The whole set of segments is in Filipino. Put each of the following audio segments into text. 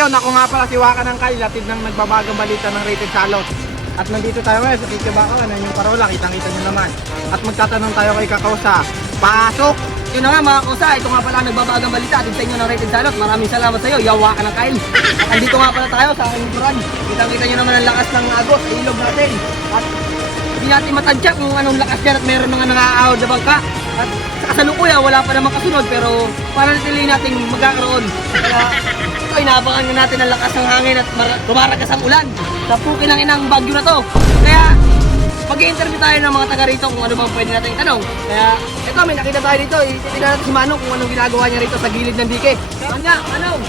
yun, ako nga pala si Waka ng Kyle, latid ng nagbabagang balita ng Rated Salot. At nandito tayo ngayon sa Sitio Bakawan, yung parola, kitang-kita nyo naman. At magtatanong tayo kay Kakausa, pasok! Yun na nga mga kusa, ito nga pala nagbabagang balita at sa inyo ng Rated Salot. Maraming salamat sa iyo, yawa ka ng Kyle. At andito nga pala tayo sa aking luran. Kitang-kita nyo naman ang lakas ng agos sa ilog natin. At hindi natin matadyak kung anong lakas yan at meron mga nangaahod na bangka. At sa kasalukuyan, wala pa namang kasunod pero para natiliin natin magkakaroon. Kaya ito, inaabangan nga natin ang lakas ng hangin at dumaragas ang ulan. Sa puki ng inang bagyo na to. Kaya mag-i-interview tayo ng mga taga rito kung ano bang pwede natin itanong. Kaya ito, may nakita tayo dito. Tingnan natin si Manong kung anong ginagawa niya rito sa gilid ng dike. Kanya, Manong,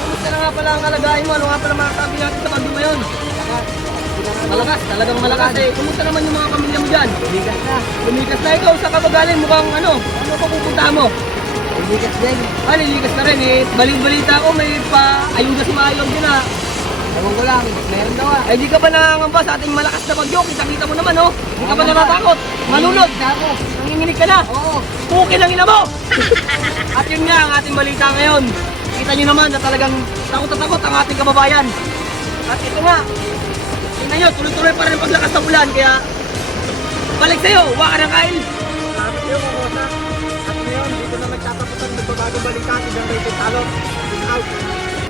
kumusta na nga pala ang alagain mo? Ano nga pala makasabi natin sa bagyo ngayon? Malakas, talagang malakas eh. Kumusta naman yung mga pamilya mo dyan? Ligas na. Lumikas na ikaw sa kabagaling mukhang ano pa pupunta mo? Ligas din. Lilikas na rin eh. Balita ko may pa-ayuda si Mayong din ah. Ewan ko lang, meron daw ah. Ay di ka ba nangangamba sa ating malakas na bagyo? Kita mo naman oh. Di ka ba natatakot? Malulod. Ako. Nanginginig ka na. Oo. Pukin ang ina mo! At yun nga ang ating balita ngayon. Kita nyo naman na talagang takot na takot ang ating kababayan. At ito nga, tingnan nyo, tuloy-tuloy pa rin ang paglakas ng ulan. Kaya, balik sa'yo, Waka ng Kyle. Sabi ko, Kakausa. At ngayon, dito na nagtatapos ang nagbabagang balita, tidang Rated Salot. Out.